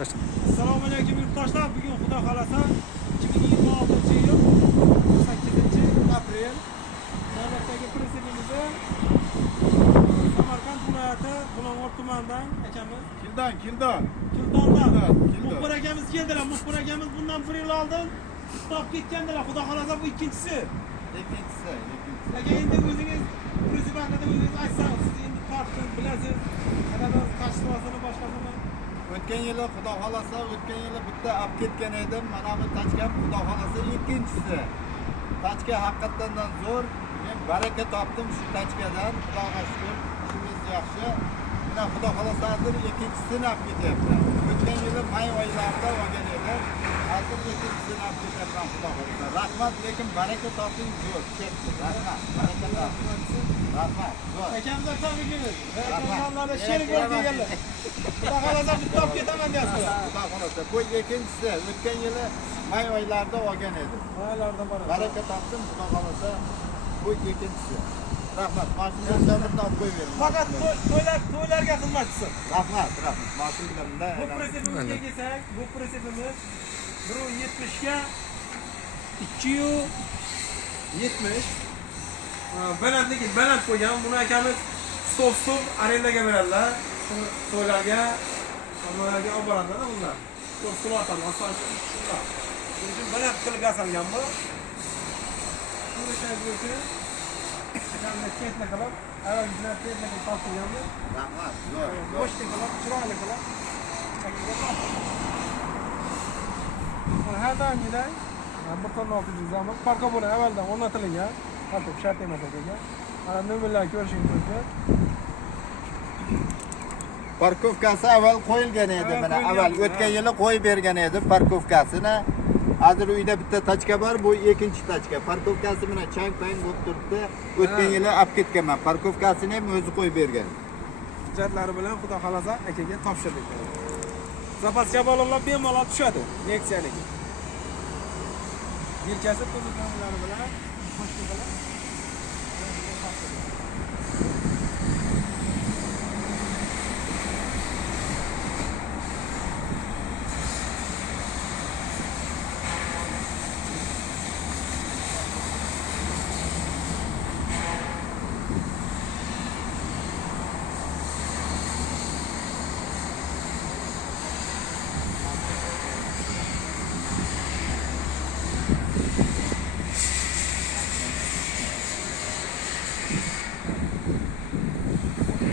Assalomu alaykum yurtdoshlar. Bugun xudo xolasa 2026-yil 8-aprel navbatdagi prezidentimizni Samarqand viloyati Bulung'ur tumanidan akamiz Kildon. Muxbir akamiz keldilar. Muxbir akamiz bundan 1 yil oldin stop ketgandilar. Xudo xolasa bu ikkinchisi. Aka endi o'zingiz prezident haqida o'zingiz aytsangiz, siz endi tortib bilasiz. Qanaqa tashkilotini boshqasini O'tgan yili xudo xolasa bitta olib ketgan edim. Mana bu tachkam xudo xolasa ikkinchisi. Tachka haqiqatan zo'r. Men baraka topdim shu tachkadan. Xudoga shukr, ishimiz yaxshi. Mana xudo xolasa hozir ikkinchisini olib ketyapti. O'tgan yili may oylarida olgan edim. Hozir ikkinchisini olib ketyapman xudo xolasa. Rahmat, lekin baraka toping zo'r. Rahmat. Baraka toping. Rahmat. akamizdan tabriklaymiz. Rahmatlarga sherik bo'lib kelganlar. Xudo xolasa bitta olib ketaman deyapti. Xudo xolasa bu ikkinchisi. O'tgan yili may oylarida olgan edim. Maylarda bor. Baraka topdim, xudo xolasa bu ikkinchisi. Rahmat. Mashinamdan bitta olib qo'yavering. Faqat to'ylarga xizmatchisi. Rahmat. Mashinamda. Bu pretsepimizga kelsak, bu pretsepimiz 170 ga 270 baland qo'ygan. Buni akamiz stov arendaga beradilar. To'ylarga, nimalarga olib boradilar bunlar. Stov otadi, asosan shunday. Shuning uchun baland qilib yasalgan bu. Shunday bo'yicha akamni ketna qilib, avvalgidan ketna qilib tortilganmiz. Rahmat. Zo'r. Boshqa qilib, chiroyli qilib. Har doimgidek 1.600 parkobona avvaldan o'rnatilgan. Hatto shart emas ekan. Mana nomerlarni ko'rishingiz mumkin. Parkovkasi avval qo'yilgan edi. Mana avval o'tgan yili qo'yib bergan edi parkovkasini. Hozir uyda bitta tachka bor, bu ikkinchi tachka. Parkovkasi mana chang-pang bo'lib turibdi. O'tgan yili olib ketganman. Parkovkasini ham o'zi qo'yib bergan. Hujjatlari bilan xudo xolasa akaga topshirdik. Zapaska balonlar bemalol tushadi. Leksiyaniki. Yelkasi to'liqlari bilan qo'shib qilib